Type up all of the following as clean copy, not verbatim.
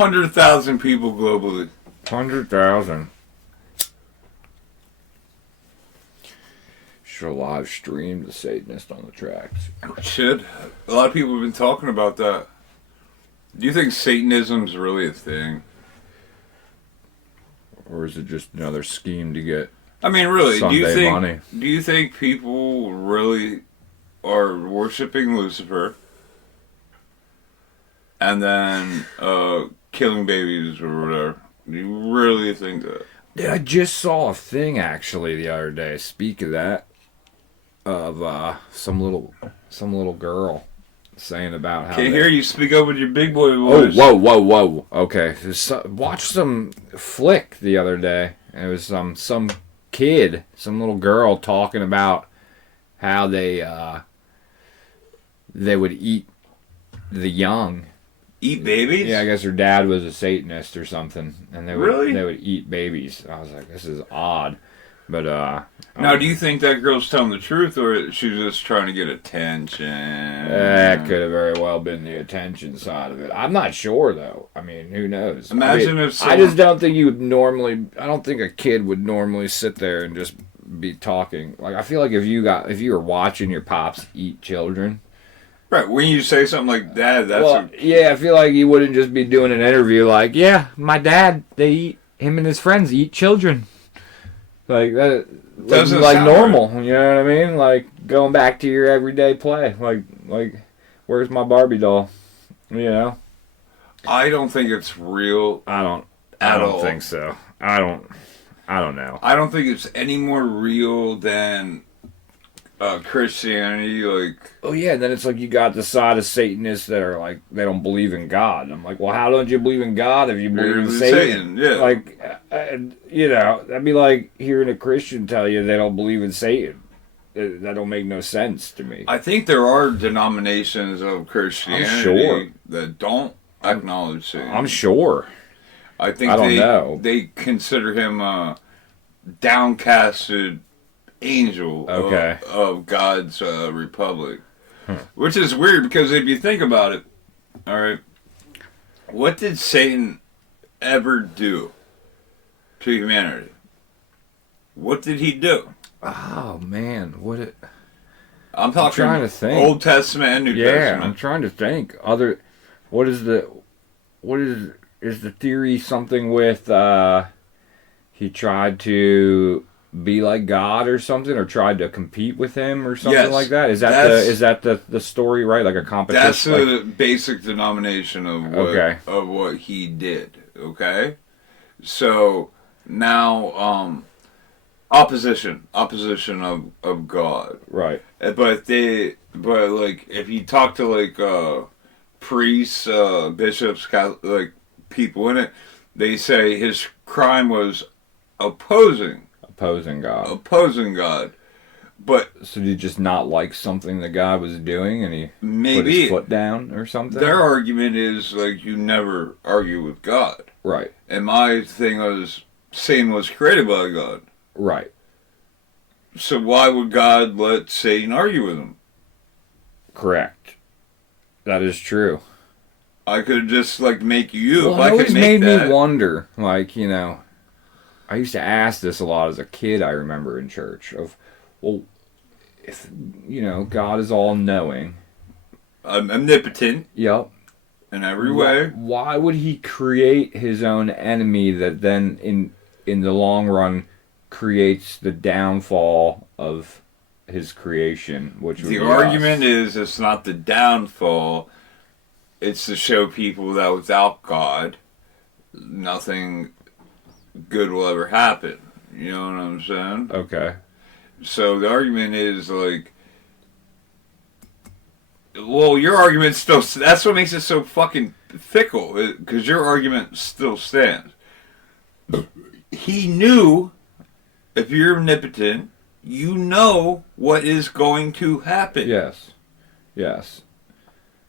100,000 people globally. 100,000. Should live stream the Satanist on the tracks. Should. A lot of people have been talking about that. Do you think Satanism's really a thing? Or is it just another scheme to get I mean, really, Sunday money? Do you think people really are worshiping Lucifer and then killing babies or whatever? Do you really think that? Dude, I just saw a thing actually the other day. Speak of that, of some little girl saying about how. Can't hear you speak up with your big boy voice. Oh, whoa. Okay, watched some flick the other day. It was some kid, some little girl talking about how they would eat the young. Eat babies? Yeah, I guess her dad was a Satanist or something, and they would eat babies. I was like, this is odd, but now, do you think that girl's telling the truth, or she's just trying to get attention? That could have very well been the attention side of it. I'm not sure though. I mean, who knows? Imagine if someone... I just don't think you would normally. I don't think a kid would normally sit there and just be talking. Like, I feel like if you were watching your pops eat children. Right, when you say something like that, yeah, I feel like you wouldn't just be doing an interview like, yeah, my dad, him and his friends eat children. Like, that doesn't like normal, right. You know what I mean? Like, going back to your everyday play. Like, where's my Barbie doll? You know? I don't think it's real. I don't think so. I don't know. I don't think it's any more real than... Christianity, like... Oh, yeah, then it's like you got the side of Satanists that are like, they don't believe in God. And I'm like, well, how don't you believe in God if you believe in Satan? Yeah. Like, you know, that'd be like hearing a Christian tell you they don't believe in Satan. That don't make no sense to me. I think there are denominations of Christianity that don't acknowledge Satan. I'm sure. I think they consider him a downcasted angel of God's republic. Which is weird, because if you think about it, alright, what did Satan ever do to humanity? What did he do? Oh, man, I'm trying to think. Old Testament and New Testament. Yeah, I'm trying to think. Is the theory something with, he tried to be like God or something, or tried to compete with him or something like that? Is that the story, right? Like a competition? That's the basic denomination of what he did. Okay, so now opposition of God, right? But like if you talk to like priests, bishops, like people in it, they say his crime was opposing God. But so did he just not like something that God was doing, and he put his foot down or something? Their argument is like, you never argue with God. Right. And my thing was, Satan was created by God. Right. So why would God let Satan argue with him? Correct. That is true. I could just like make you. Well, it always made me wonder, like, you know, I used to ask this a lot as a kid, I remember, in church, of, well, if, you know, God is all-knowing. Omnipotent. Yep. In every way. Why would he create his own enemy that then, in the long run, creates the downfall of his creation, which would be argument is, it's not the downfall, it's to show people that without God, nothing good will ever happen. You know what I'm saying? Okay. So the argument is like, well, your argument still, that's what makes it so fucking fickle, because your argument still stands. He knew, if you're omnipotent, you know what is going to happen. Yes.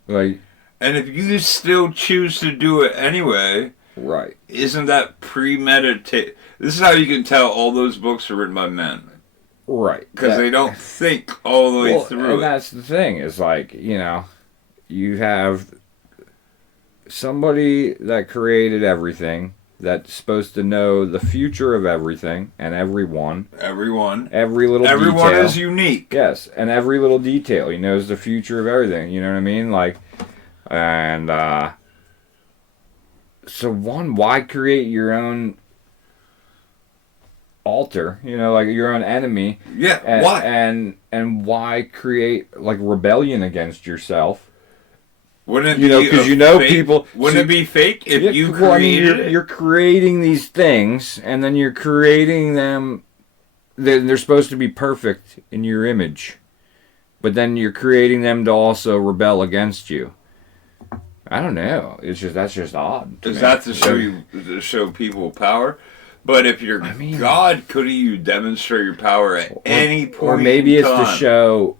Like, and if you still choose to do it anyway, right? Isn't that premeditated? This is how you can tell all those books are written by men, right? Because they don't think all the way through. And that's the thing. Is like, you know, you have somebody that created everything, that's supposed to know the future of everything and everyone. Every little detail. Everyone is unique. Yes, and every little detail. He knows the future of everything. You know what I mean? Like, and so why create your own altar? You know, like your own enemy. Yeah. And, why? And why create like rebellion against yourself? Wouldn't it be because people. Wouldn't it be fake if you created it? You're creating these things, and then you're creating them. They're supposed to be perfect in your image, but then you're creating them to also rebel against you. I don't know. That's just odd. Is that to show people power? But if you're God, couldn't you demonstrate your power at any point? Or maybe it's to show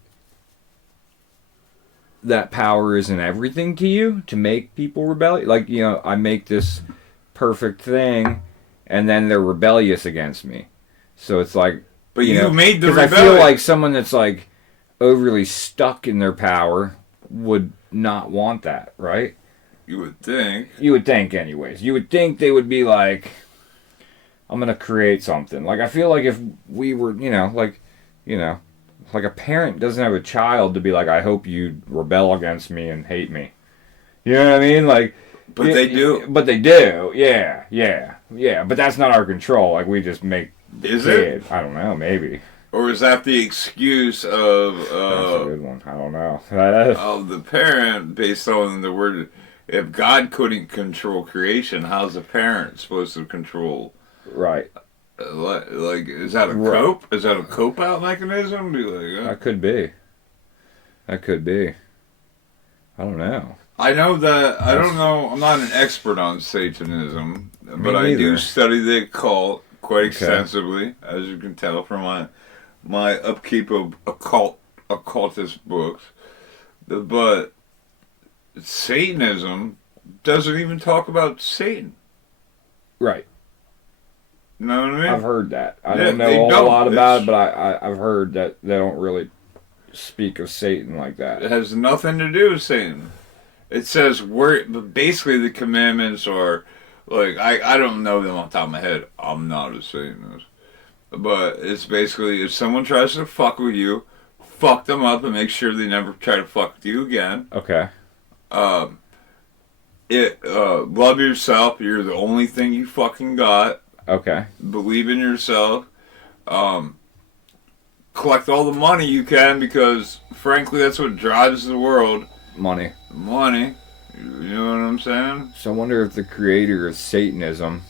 that power isn't everything to you, to make people rebel. Like, you know, I make this perfect thing, and then they're rebellious against me. So it's like, but you made the rebellion. Because I feel like someone that's like overly stuck in their power would not want that, right? You would think. You would think, anyways. You would think they would be like, I'm gonna create something. Like, I feel like if we were, like a parent doesn't have a child to be like, I hope you rebel against me and hate me. You know what I mean? Like, but they do. But they do. Yeah. But that's not our control. Like, we just make. Is it? I don't know. Maybe. Or is that the excuse of? That's a good one. I don't know. Of the parent, based on the word, if God couldn't control creation, how's the parent supposed to control? Right. Like, is that a cope? Is that a cope-out mechanism? Be like, That could be. I don't know. I know that. I don't know. I'm not an expert on Satanism, but I do study the occult quite extensively, as you can tell from my upkeep of occultist books. But Satanism doesn't even talk about Satan. Right. You know what I mean? I've heard that. I don't know a whole lot about it, but I've heard that they don't really speak of Satan like that. It has nothing to do with Satan. It says basically the commandments are, like, I don't know them off the top of my head. I'm not a Satanist. But it's basically, if someone tries to fuck with you, fuck them up and make sure they never try to fuck with you again. Okay. Love yourself. You're the only thing you fucking got. Okay. Believe in yourself. Collect all the money you can, because frankly that's what drives the world. Money. You know what I'm saying? So I wonder if the creator of Satanism,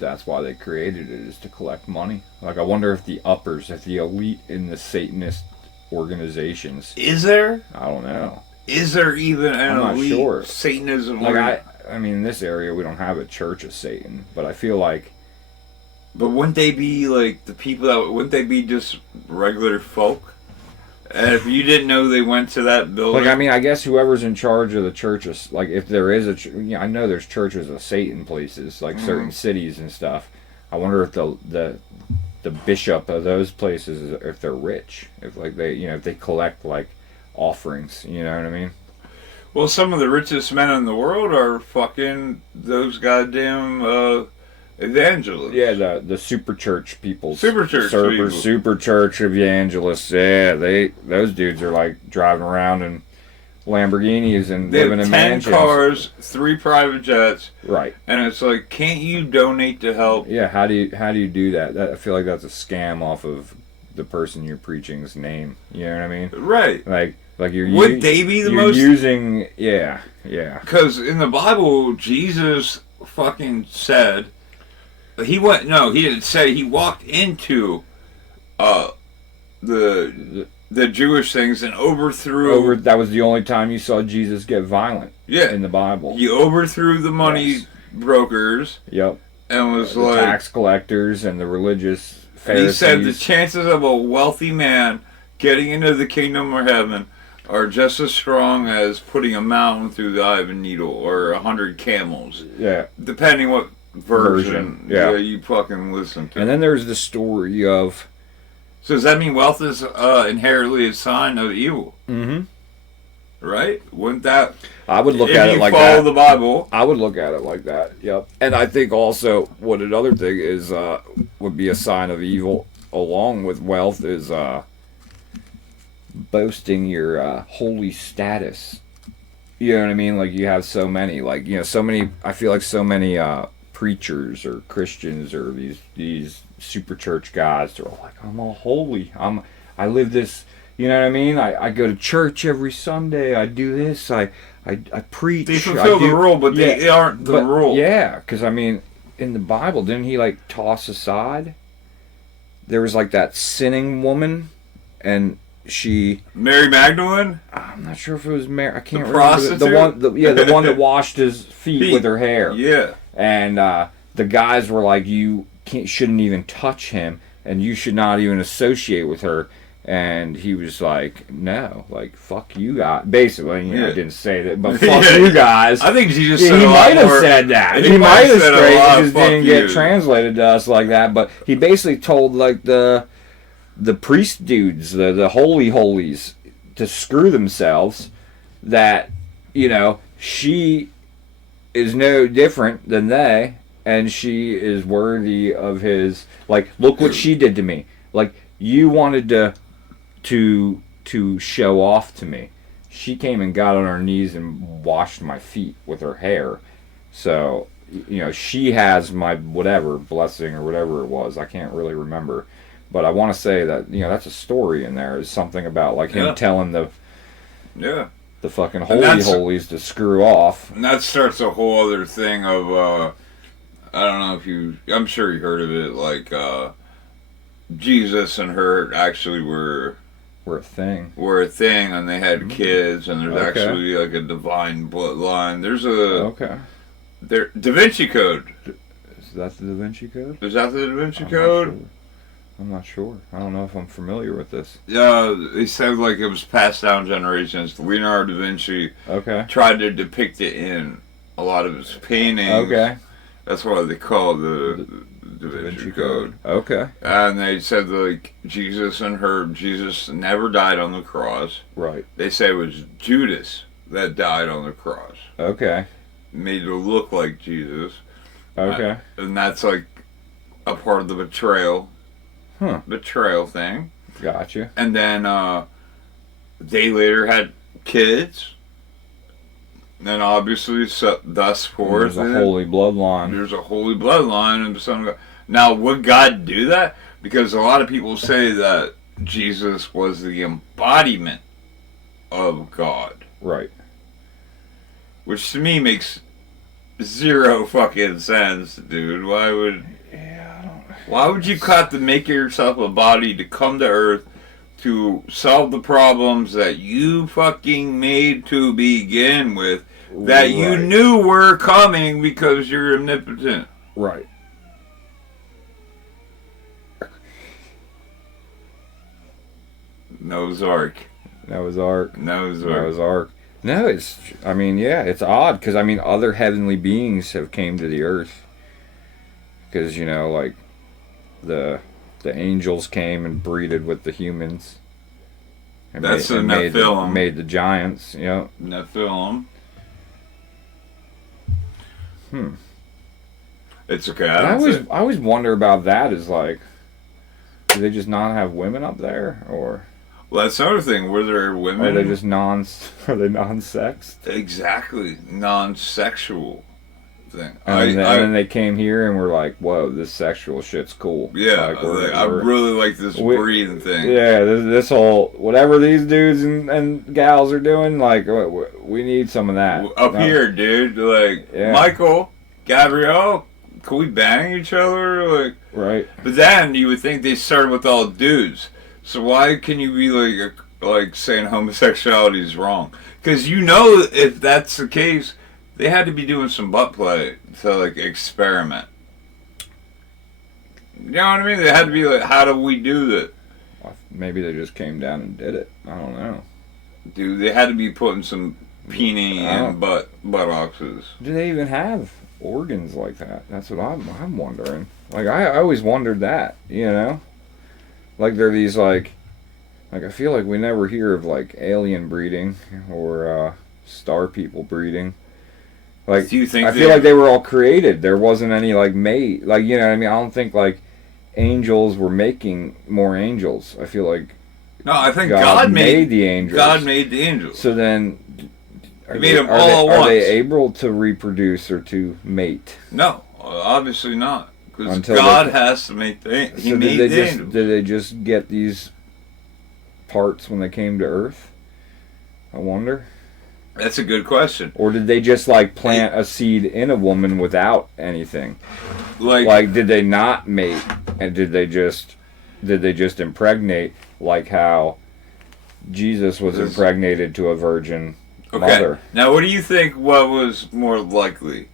that's why they created it, is to collect money. Like, I wonder if the uppers, if the elite in the Satanist organizations. Is there? I don't know. Is there even an elite sure. Satanism? Like, I mean, in this area we don't have a church of Satan, but I feel like. But wouldn't they be like the people that? Wouldn't they be just regular folk? And if you didn't know they went to that building, like, I mean, I guess whoever's in charge of the churches, like, if there is I know there's churches of Satan places, like certain cities and stuff. I wonder if the bishop of those places, if they're rich, if like they, if they collect like offerings, you know what I mean? Well, some of the richest men in the world are fucking those goddamn evangelists. Yeah, the super church people. Super church people. Super church evangelists. Yeah, those dudes are like driving around in Lamborghinis and living in mansions. 10 cars, 3 private jets. Right. And it's like, can't you donate to help? Yeah, how do you do that? I feel like that's a scam off of the person you're preaching's name. You know what I mean? Right. Like you're. Would they be the most using? Yeah. Because in the Bible, Jesus fucking said. He didn't say. He walked into the Jewish things and overthrew. That was the only time you saw Jesus get violent. Yeah. In the Bible, he overthrew the money brokers. Yep. And was the like tax collectors and the religious Pharisees. He said the chances of a wealthy man getting into the kingdom of heaven are just as strong as putting a mountain through the eye of a needle or 100 camels. Yeah. Depending what version you fucking listen to. And then there's the story of. So does that mean wealth is inherently a sign of evil? Mm-hmm. Right? Wouldn't that? I would look at it like that. If you follow the Bible. I would look at it like that, yep. And I think also what another thing is, would be a sign of evil along with wealth is boasting your holy status. You know what I mean? Like you have so many, like, you know, so many, I feel like so many preachers or Christians or these super church guys, they're all like, I'm all holy. I live this, you know what I mean? I go to church every Sunday. I do this. I preach. They fulfill the rule, but they aren't the rule. Yeah, because I mean, in the Bible, didn't he like toss aside? There was like that sinning woman, and Mary Magdalene. I'm not sure if it was Mary. I can't remember. Prostitute? The one that washed his feet with her hair. Yeah. And the guys were like, you shouldn't even touch him, and you should not even associate with her. And he was like, no, like, fuck you guys. Basically, you know, I didn't say that, but fuck you guys. I think Jesus said he might have said that. He might have said it. It just didn't get translated to us like that. But he basically told, like, the priest dudes, the holy holies, to screw themselves, that, you know, she is no different than they, and she is worthy of his, like, look what she did to me. Like, you wanted to show off to me. She came and got on her knees and washed my feet with her hair. So, you know, she has my whatever blessing or whatever it was. I can't really remember. But I want to say that, you know, that's a story in there. Is something about like him telling the fucking holy holies to screw off. And that starts a whole other thing of I don't know if I'm sure you heard of it, like Jesus and her actually were a thing. And they had kids, and there's actually like a divine bloodline. There's Da Vinci Code. Is that the Da Vinci Code? Is that the Da Vinci Code? I'm not sure. I don't know if I'm familiar with this. Yeah, they said like it was passed down generations. Leonardo da Vinci tried to depict it in a lot of his paintings. Okay. That's why they call it the Da Vinci Code. Okay. And they said like Jesus never died on the cross. Right. They say it was Judas that died on the cross. Okay. Made it look like Jesus. Okay. And that's like a part of the betrayal thing. Gotcha. And then they later had kids. And obviously, thus forth. There's a holy bloodline. There's a holy bloodline of the Son of God. Now, would God do that? Because a lot of people say that Jesus was the embodiment of God. Right. Which to me makes zero fucking sense, dude. Why would you have to make yourself a body to come to Earth to solve the problems that you fucking made to begin with, that you knew were coming because you're omnipotent? Right. Noah's Ark. No, it's, I mean, yeah, it's odd, because, I mean, other heavenly beings have came to the earth. Because, you know, like, the angels came and breeded with the humans. And that's the Nephilim. Made the giants, you know. Nephilim. It's okay. I always wonder about that, is like, do they just not have women up there, or? Well, that's another thing. Were there women? Are they just non-sexed? Exactly, non-sexual thing. And then they came here and were like, "Whoa, this sexual shit's cool." Yeah, like, I really like this breathing thing. Yeah, this whole whatever these dudes and gals are doing, like, we need some of that up here, dude. Like, Michael, Gabrielle, can we bang each other? Like, right. But then you would think they started with all dudes. So why can you be like saying homosexuality is wrong? Because you know, if that's the case, they had to be doing some butt play to like experiment. You know what I mean? They had to be like, how do we do that? Maybe they just came down and did it. I don't know. Dude, they had to be putting some peenie in buttocks. Do they even have organs like that? That's what I'm wondering. Like, I always wondered that, you know? Like, they're these, like I feel like we never hear of, like, alien breeding, or, star people breeding. Like, do you think I feel like they were all created. There wasn't any like mate. Like, you know what I mean? I don't think like angels were making more angels. I feel like no, I think God made the angels. God made the angels. So then, He made them all at once. Are they able to reproduce or to mate? No, obviously not. Because God has to make the angels. He made the angels. Did they just get these parts when they came to Earth? I wonder. That's a good question. Or did they just like plant a seed in a woman without anything? Like did they not mate, and did they just impregnate, like how Jesus was impregnated to a virgin mother? Now, what do you think? What was more likely?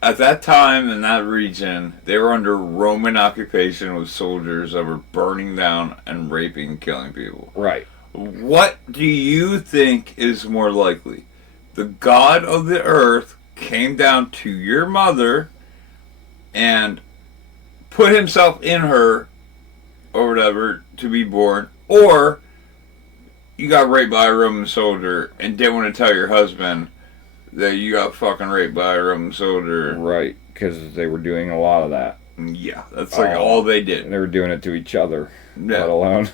At that time in that region, they were under Roman occupation with soldiers that were burning down and raping and killing people. Right. What do you think is more likely? The God of the earth came down to your mother and put himself in her, or whatever, to be born, or you got raped by a Roman soldier and didn't want to tell your husband that you got fucking raped by a Roman soldier. Right, because they were doing a lot of that. Yeah, that's like all they did. They were doing it to each other, let alone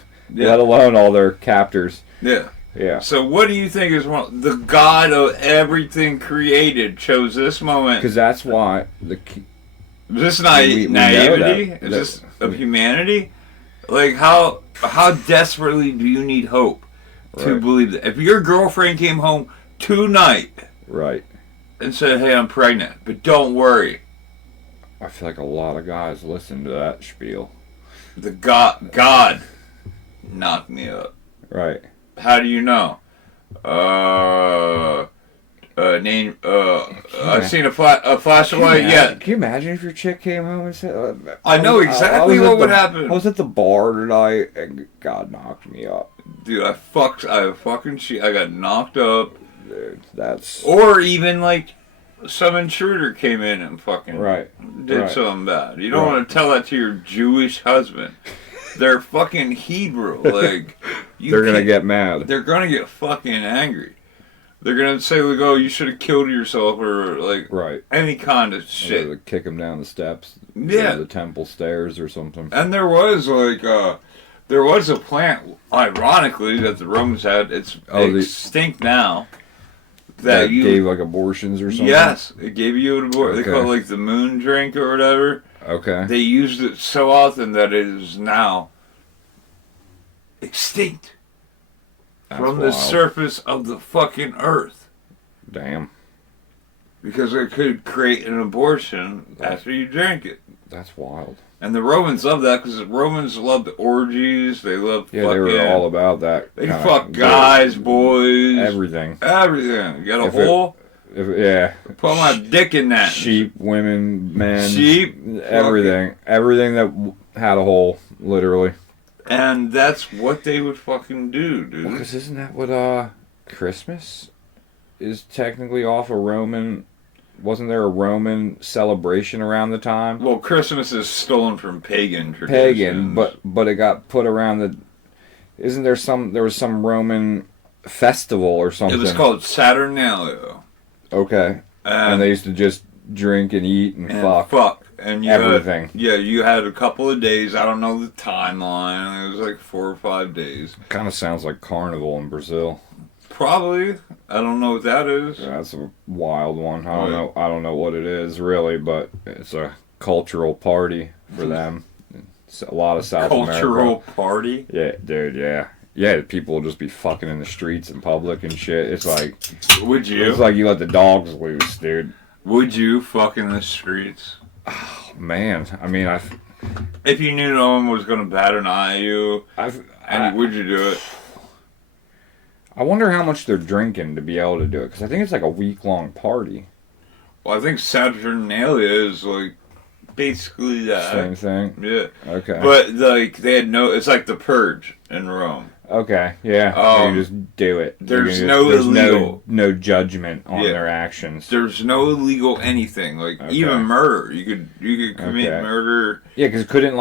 all their captors. Yeah. Yeah. So what do you think is wrong? The God of everything created chose this moment. Because that's why Is this naivety? Is this of humanity? Like how desperately do you need hope to believe that? If your girlfriend came home tonight, and said, "Hey, I'm pregnant, but don't worry," I feel like a lot of guys listen to that spiel. The God knocked me up. Right. How do you know? I've seen a flash of light. Yeah. Can you imagine if your chick came home and said, I know exactly what would happen. I was at the bar tonight and God knocked me up. Dude, I got knocked up. Dude, that's... Or even like some intruder came in and fucking did something bad. You don't want to tell that to your Jewish husband. They're fucking Hebrew. Like, they're gonna get mad. They're gonna get fucking angry. They're gonna say, like, "Oh, you should have killed yourself," or like, any kind of shit. Or kick him down the steps. Yeah, the temple stairs or something. And there was a plant, ironically, that the Romans had. It's extinct now. That gave like abortions or something. Yes, it gave you an abortion. They call it like the moon drink or whatever. Okay. They used it so often that it is now extinct from the surface of the fucking earth. Damn. Because it could create an abortion after you drank it. That's wild. And the Romans love that because the Romans loved the orgies. They loved they were all about that. They fuck guys, boys. Everything. You got a hole? Put my dick in that. Sheep, women, men. Sheep. Everything. Everything that had a hole, literally. And that's what they would fucking do, dude. Because isn't that what Christmas is technically off a Roman... Wasn't there a Roman celebration around the time? Well, Christmas is stolen from pagan traditions. Pagan, but it got put around the... Isn't there was some Roman festival or something? It was called Saturnalia. Okay. And they used to just drink and eat and fuck. And everything. You had a couple of days. I don't know the timeline. It was like 4 or 5 days. Kind of sounds like Carnival in Brazil. Probably. I don't know what that is. Yeah, that's a wild one. I don't know what it is really, but it's a cultural party for them. It's a lot of South America. Cultural party? Yeah, dude, yeah. Yeah, people will just be fucking in the streets in public and shit. It's like... Would you? It's like you let the dogs loose, dude. Would you fuck in the streets? Oh, man. I mean, if you knew no one was going to bat an eye at you, would you do it? I wonder how much they're drinking to be able to do it, because I think it's like a week-long party. Well, I think Saturnalia is like basically that. Same thing? Yeah. Okay. But like they had it's like the Purge in Rome. Okay, yeah. You just do it. There's illegal. No judgment on their actions. There's no illegal anything. Like even murder. You could commit murder. Yeah, because couldn't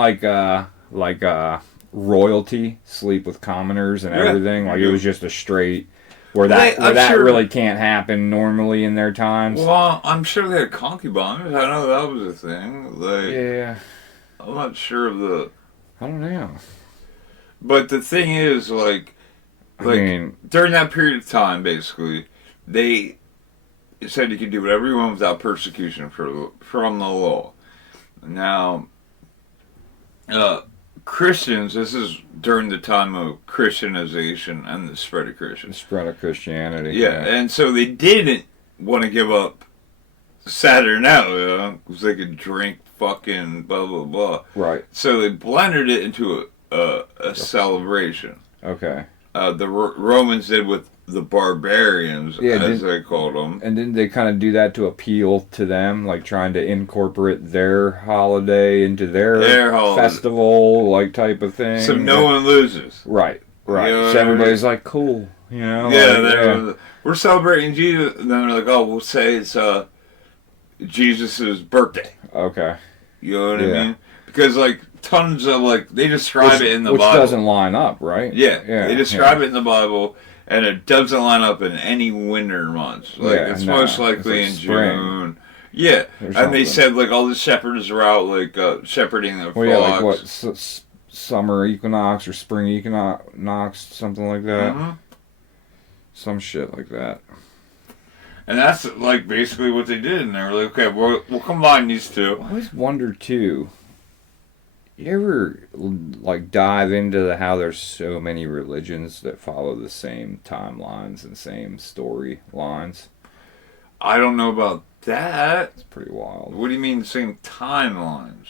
royalty sleep with commoners and everything. Like it was just a straight Where that really can't happen normally in their times. Well, I'm sure they had concubines. I know that was a thing. Yeah. I'm not sure of the... I don't know. But the thing is, I mean, during that period of time, basically, they said you could do whatever you want without persecution from the law. Now, Christians, this is during the time of Christianization and the spread of Christians. The spread of Christianity. Yeah, and so they didn't want to give up Saturn out, because they could drink fucking blah, blah, blah. Right. So they blended it into a celebration. Okay. The Romans did with the barbarians, as they called them. And didn't they kind of do that to appeal to them, like trying to incorporate their holiday into their festival, type of thing? So no one loses. Right. You know, so everybody's like, cool, you know? Yeah, we're celebrating Jesus, and then they're like, oh, we'll say it's Jesus' birthday. Okay. You know what I mean? Because, tons of, they describe it in the Bible. Which doesn't line up, right? Yeah. They describe it in the Bible, and it doesn't line up in any winter months. It's most likely in June. Yeah. And they said, all the shepherds are out, shepherding their flocks. Summer equinox or spring equinox, something like that. Mm-hmm. Some shit like that. And that's, basically what they did. And they were like, okay, we'll combine these two. I always wonder, too, you ever, dive into how there's so many religions that follow the same timelines and same storylines? I don't know about that. It's pretty wild. What do you mean the same timelines?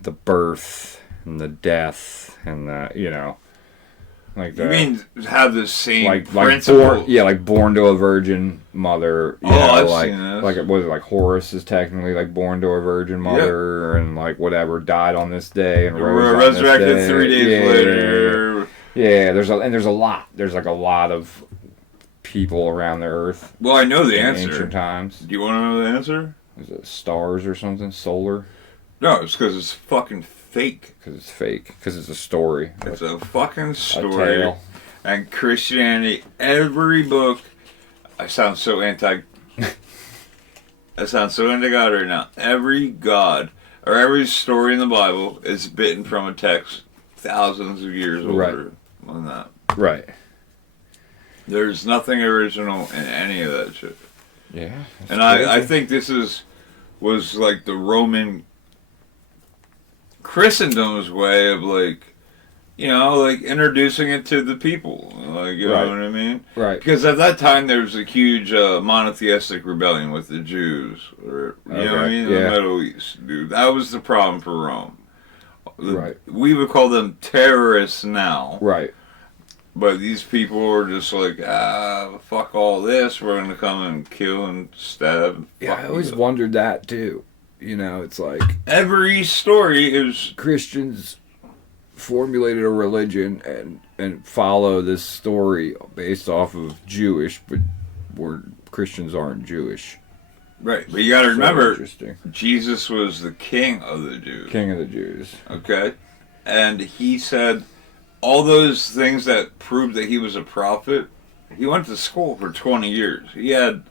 The birth and the death and the, you mean have the same principle? Born to a virgin mother. I've seen this. Horace is technically born to a virgin mother, and whatever died on this day and resurrected 3 days later. Yeah, there's a lot. There's a lot of people around the earth. Well, I know the answer. Ancient times. Do you want to know the answer? Is it stars or something? Solar? No, it's because it's fucking fake. Because it's fake. Because it's a story. It's a fucking story. A tale. And Christianity, every book... I sound so anti... I sound so anti-God right now. Every God, or every story in the Bible is bitten from a text thousands of years older than that. Right. There's nothing original in any of that shit. Yeah. And I think this was the Roman... Christendom's way of introducing it to the people, you know what I mean? Right. Because at that time there was a huge monotheistic rebellion with the Jews, or you know what I mean, in the Middle East, dude. That was the problem for Rome. Right. We would call them terrorists now. Right. But these people were just fuck all this. We're gonna come and kill and stab. Yeah, I always wondered that too. It's every story is Christians formulated a religion and follow this story based off of Jewish, but Christians aren't Jewish. Right, but you got to remember, Jesus was the king of the Jews. King of the Jews. Okay, and he said all those things that proved that he was a prophet. He went to school for 20 years. He had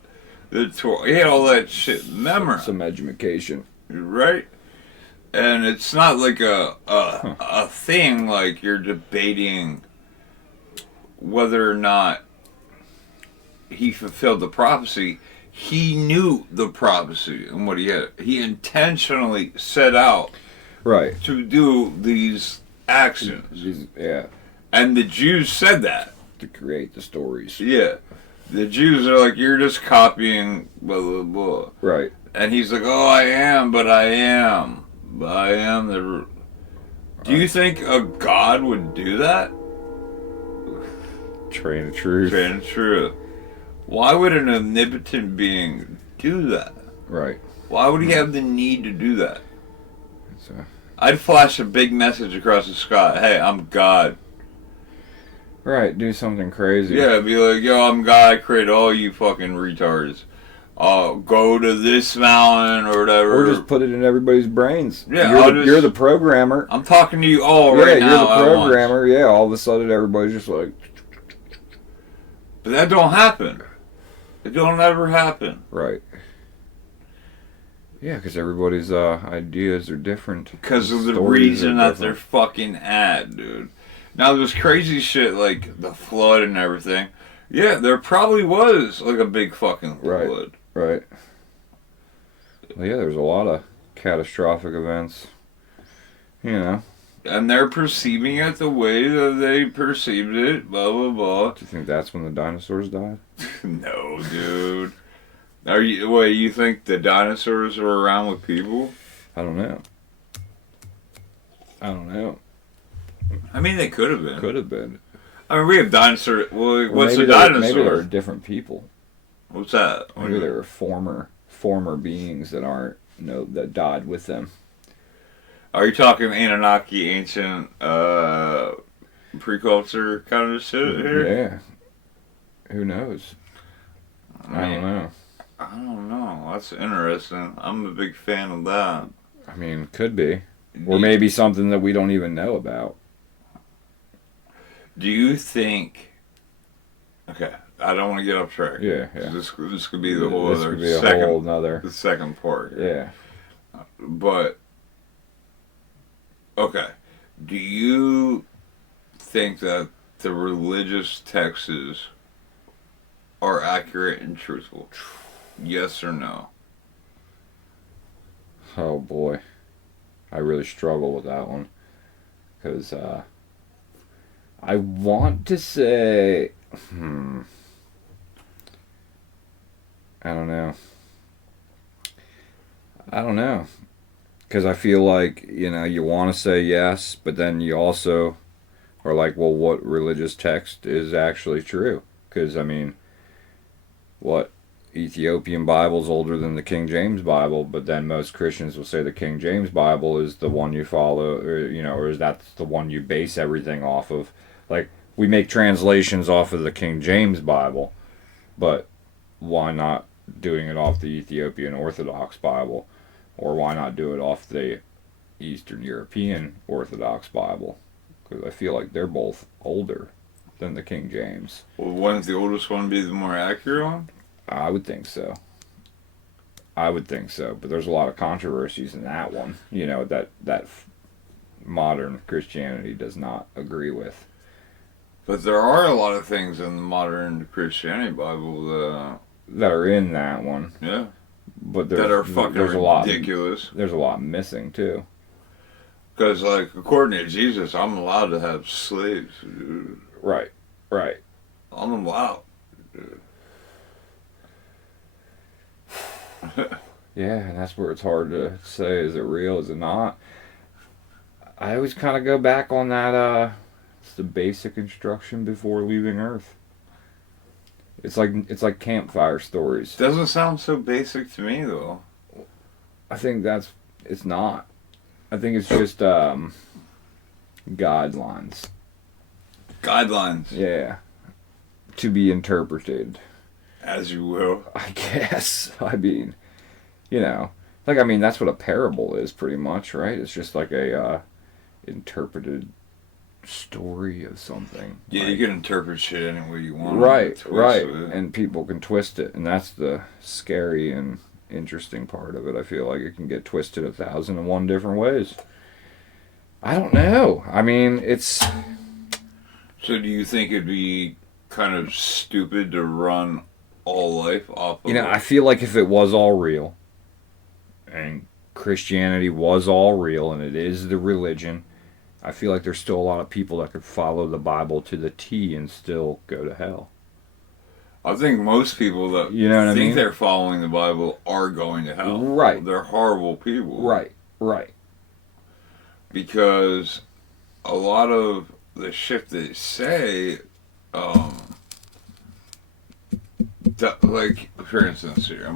all that shit memorized. Some education. Right? And it's not a thing you're debating whether or not he fulfilled the prophecy. He knew the prophecy and what he had. He intentionally set out to do these actions. Yeah. And the Jews said that. To create the stories. Yeah. The Jews are you're just copying blah, blah, blah. Right. And he's like, oh, I am, but I am. But I am the... Do you think a God would do that? Train of truth. Train of truth. Why would an omnipotent being do that? Right. Why would he have the need to do that? I'd flash a big message across the sky. Hey, I'm God. Right, do something crazy. Yeah, be like, yo, I'm God, I created all you fucking retards. go to this mountain or whatever. Or just put it in everybody's brains. Yeah, you're the programmer. I'm talking to you all right now. Yeah, you're the programmer. Yeah, all of a sudden everybody's just like... But that don't happen. It don't ever happen. Right. Yeah, because everybody's ideas are different. Because of the reason that they're fucking at, dude. Now, there's crazy shit like the flood and everything. Yeah, there probably was like a big fucking flood. Right. Well, yeah, there's a lot of catastrophic events. You know. And they're perceiving it the way that they perceived it, blah, blah, blah. Do you think that's when the dinosaurs died? No, dude. You think the dinosaurs were around with people? I don't know. I mean, they could have been. Could have been. I mean, we have dinosaurs. Well, what's a dinosaur? Maybe they were different people. What's that? Maybe they were former beings that that died with them. Are you talking Anunnaki, ancient pre-culture kind of shit here? Yeah. Who knows? I don't know. I don't know. That's interesting. I'm a big fan of that. I mean, could be. Or maybe something that we don't even know about. Do you think... Okay, I don't want to get off track. Yeah. This could be the whole other the second part. Yeah. But... Okay. Do you think that the religious texts are accurate and truthful? Yes or no? Oh boy. I really struggle with that one. Because I want to say... I don't know. Because I feel like, you want to say yes, but then you also are like, well, what religious text is actually true? Because, I mean, what Ethiopian Bible's older than the King James Bible, but then most Christians will say the King James Bible is the one you follow, or is that the one you base everything off of? Like, we make translations off of the King James Bible, but why not doing it off the Ethiopian Orthodox Bible? Or why not do it off the Eastern European Orthodox Bible? Because I feel like they're both older than the King James. Well, wouldn't the oldest one be the more accurate one? I would think so. But there's a lot of controversies in that one, that modern Christianity does not agree with. But there are a lot of things in the modern Christianity Bible that are in that one. Yeah. But that are fucking ridiculous. There's a lot missing too. Because, like, according to Jesus, I'm allowed to have slaves. Dude. Right. I'm allowed. Dude. Yeah, and that's where it's hard to say, is it real, is it not? I always kind of go back on that, it's the basic instruction before leaving Earth. It's like campfire stories. Doesn't sound so basic to me, though. I think it's not. I think it's just guidelines. Guidelines? Yeah. To be interpreted. As you will. I guess. I mean, that's what a parable is, pretty much, right? It's just like a interpreted story of something. Yeah, like, you can interpret shit any way you want. Right. And people can twist it, and that's the scary and interesting part of it. I feel like it can get twisted 1,001 different ways. I don't know. I mean, it's... So do you think it'd be kind of stupid to run all life off of I feel like if it was all real, and Christianity was all real, and it is the religion, I feel like there's still a lot of people that could follow the Bible to the T and still go to hell. I think most people that think they're following the Bible are going to hell. Right. They're horrible people. Right. Because a lot of the shit they say, like, for instance, here,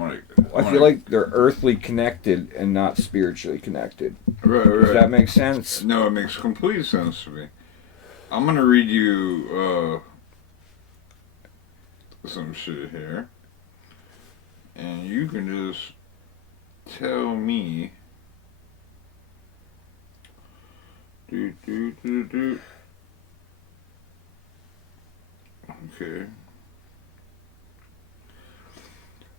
I feel like they're earthly connected and not spiritually connected. Right. Does that make sense? No, it makes complete sense to me. I'm going to read you some shit here. And you can just tell me. Okay.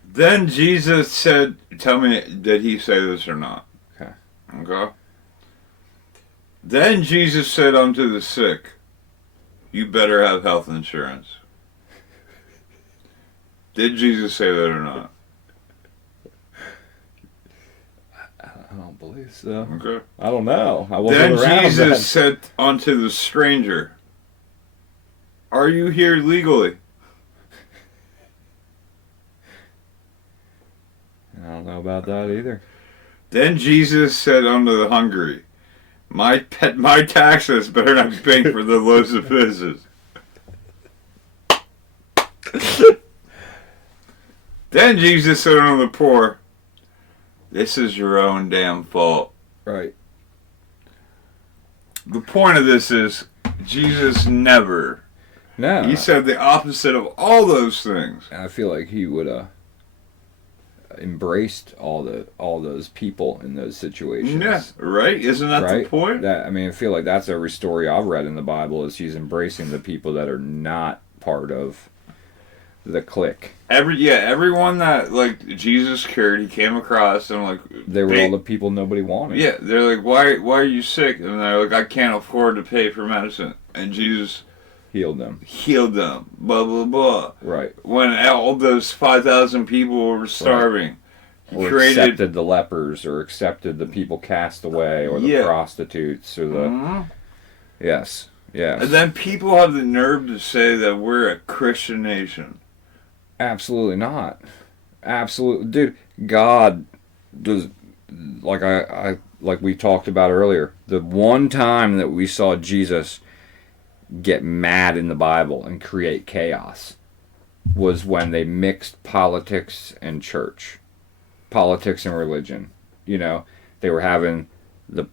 Then Jesus said, tell me, did he say this or not? Okay. Okay. Then Jesus said unto the sick, you better have health insurance. Did Jesus say that or not? I don't believe so. Okay. I don't know. Then Jesus said unto the stranger, are you here legally? I don't know about that either. Then Jesus said unto the hungry, my taxes better not be paid for the loaves of fishes. Then Jesus said unto the poor, this is your own damn fault. Right. The point of this is, Jesus never. No. He said the opposite of all those things. I feel like he would have embraced all those people in those situations. Yeah, right? Isn't that the point? I feel like that's every story I've read in the Bible is he's embracing the people that are not part of the clique. Everyone that like Jesus cured, he came across and like they were all the people nobody wanted. Yeah, they're like, why are you sick? And they're like, I can't afford to pay for medicine. And Jesus healed them. Blah blah blah. Right. When all those 5,000 people were starving, he accepted the lepers, or accepted the people cast away, or the prostitutes, or the yes. And then people have the nerve to say that we're a Christian nation. Absolutely not. Absolutely, dude. God does, like I like we talked about earlier. The one time that we saw Jesus get mad in the Bible and create chaos was when they mixed politics and church, politics and religion. You know, they were having the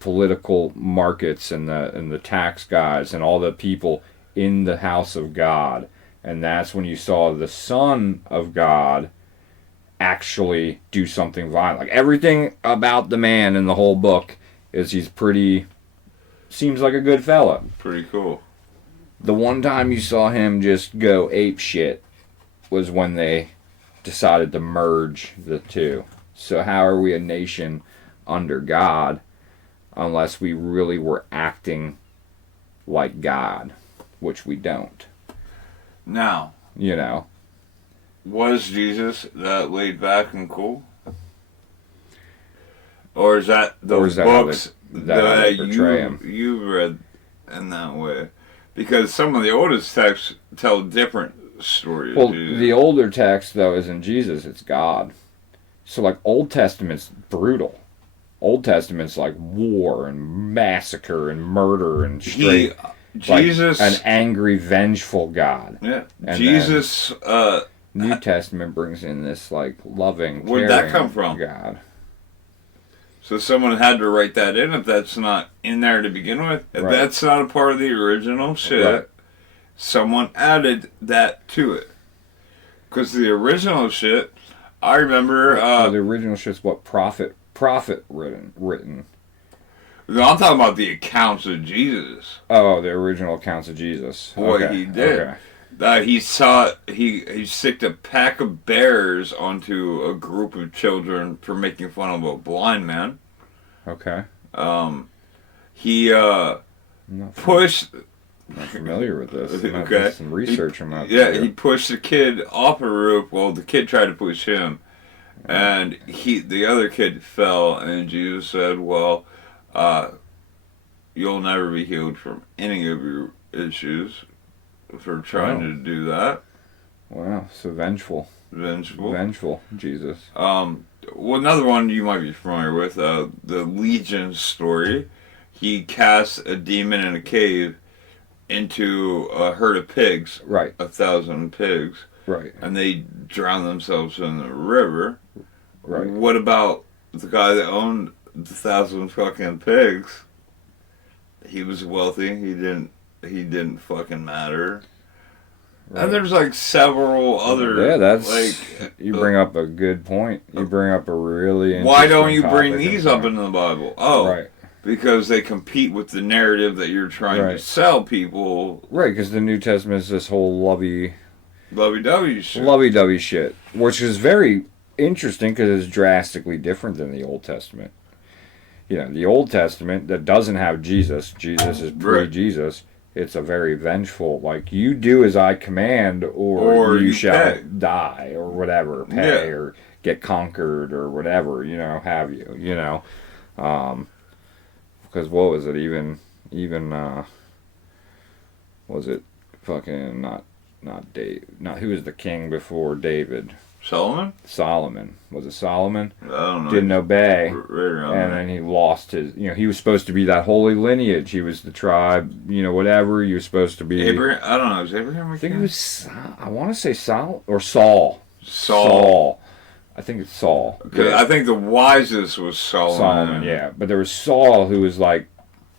political markets and the tax guys and all the people in the house of God. And that's when you saw the Son of God actually do something violent. Like everything about the man in the whole book is seems like a good fella. Pretty cool. The one time you saw him just go ape shit was when they decided to merge the two. So how are we a nation under God unless we really were acting like God, which we don't? Now, you know, was Jesus that laid back and cool? Or is that the books that you read in that way? Because some of the oldest texts tell different stories. Well, the older text, though, isn't Jesus, it's God. So, like, Old Testament's brutal. Old Testament's like war and massacre and murder and straight... Jesus, like an angry, vengeful God. Yeah, and Jesus. New Testament brings in this like loving, where'd that come from? God. So someone had to write that in. If that's not in there to begin with, if that's not a part of the original shit, someone added that to it. Because the original shit, I remember. The original shit's what prophet written. No, I'm talking about the accounts of Jesus. Oh, the original accounts of Jesus. What he did. He sicked a pack of bears onto a group of children for making fun of a blind man. Okay. He pushed... I'm not familiar with this. I'm okay. Some research on that. Yeah, he pushed the kid off a roof. Well, the kid tried to push him. And the other kid fell, and Jesus said, well... you'll never be healed from any of your issues for trying to do that. Wow, so vengeful. Vengeful, Jesus. Well, another one you might be familiar with, the Legion story. He cast a demon in a cave into a herd of pigs. Right. 1,000 pigs. Right. And they drowned themselves in the river. Right. What about the guy that owned 1,000 fucking pigs? He was wealthy. He didn't fucking matter. And there's like several other. Yeah, that's like. You bring up a good point. You bring up a really interesting Why don't you bring these up in the Bible? Oh, right. Because they compete with the narrative that you're trying to sell people. Right, because the New Testament is this whole lovey-dovey shit. Lovey-dovey shit, which is very interesting because it's drastically different than the Old Testament. You know, the Old Testament that doesn't have Jesus. Jesus is pre-Jesus. It's a very vengeful, like, you do as I command, or you shall die, or whatever, pay, or get conquered, or whatever, you know, have you, you know. Because what was it, even, was it fucking, not Dave, who was the king before David? Solomon. Was it Solomon? I don't know. Didn't obey. And then he lost his, you know, he was supposed to be that holy lineage. He was the tribe, you know, whatever. He was supposed to be. Abraham? I don't know. Is Abraham? I think it was, I want to say Saul. I think it's Saul. Yeah. I think the wisest was Solomon. Yeah. But there was Saul who was like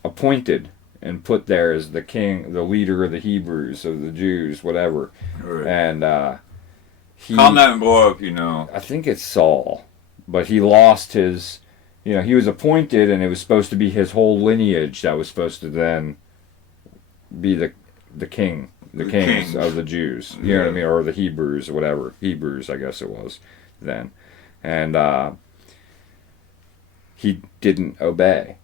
appointed and put there as the king, the leader of the Hebrews, of the Jews, whatever. Right. And, comment below if you know. I think it's Saul, but he lost his, you know, he was appointed and it was supposed to be his whole lineage that was supposed to then be the kings of the Jews, you know what I mean, or the Hebrews or whatever, Hebrews I guess it was then, and he didn't obey,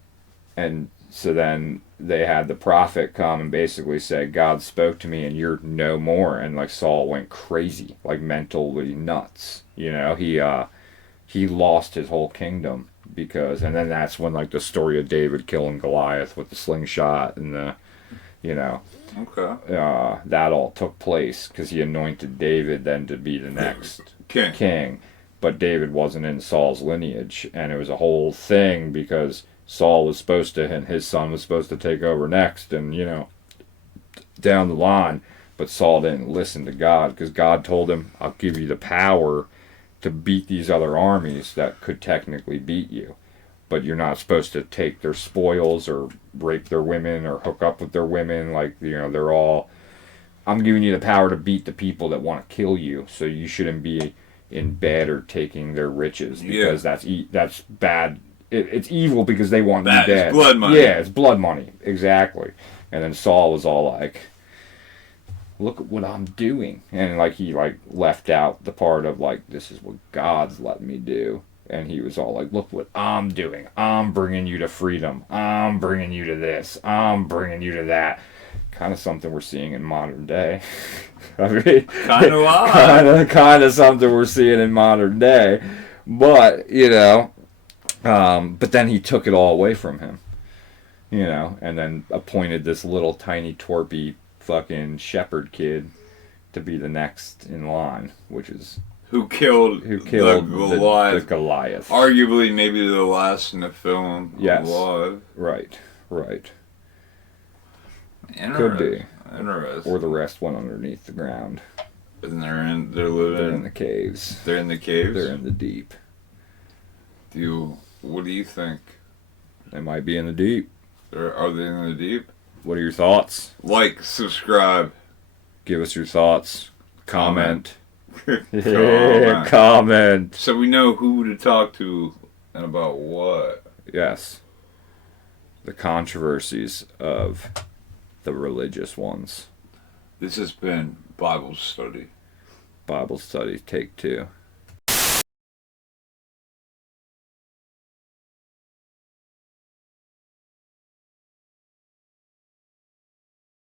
and so then they had the prophet come and basically say, God spoke to me and you're no more. And like Saul went crazy, like mentally nuts. You know, he lost his whole kingdom because, and then that's when like the story of David killing Goliath with the slingshot and the, you know, that all took place because he anointed David then to be the next king. But David wasn't in Saul's lineage, and it was a whole thing because Saul was supposed to, and his son was supposed to take over next, and, you know, down the line. But Saul didn't listen to God, because God told him, I'll give you the power to beat these other armies that could technically beat you. But you're not supposed to take their spoils, or rape their women, or hook up with their women. Like, you know, they're all, I'm giving you the power to beat the people that want to kill you, so you shouldn't be in bed or taking their riches, because that's bad. It's evil because they want you dead. It's blood money. Yeah, it's blood money. Exactly. And then Saul was all like, look at what I'm doing. And like he like left out the part of like, this is what God's letting me do. And he was all like, look what I'm doing. I'm bringing you to freedom. I'm bringing you to this. I'm bringing you to that. Kind of something we're seeing in modern day. I mean, kind of something we're seeing in modern day. But, you know, but then he took it all away from him, you know, and then appointed this little tiny twerpy fucking shepherd kid to be the next in line, which is who killed the Goliath. Arguably, maybe the last in the film. Yes. Alive. Right. Could be. Or the rest went underneath the ground. And they're in the caves. They're in the caves? They're in the deep. What do you think? They might be in the deep. Are they in the deep? What are your thoughts? Like, subscribe. Give us your thoughts. Comment. Comment. So we know who to talk to and about what. Yes. The controversies of the religious ones. This has been Bible Study. Bible Study, take 2.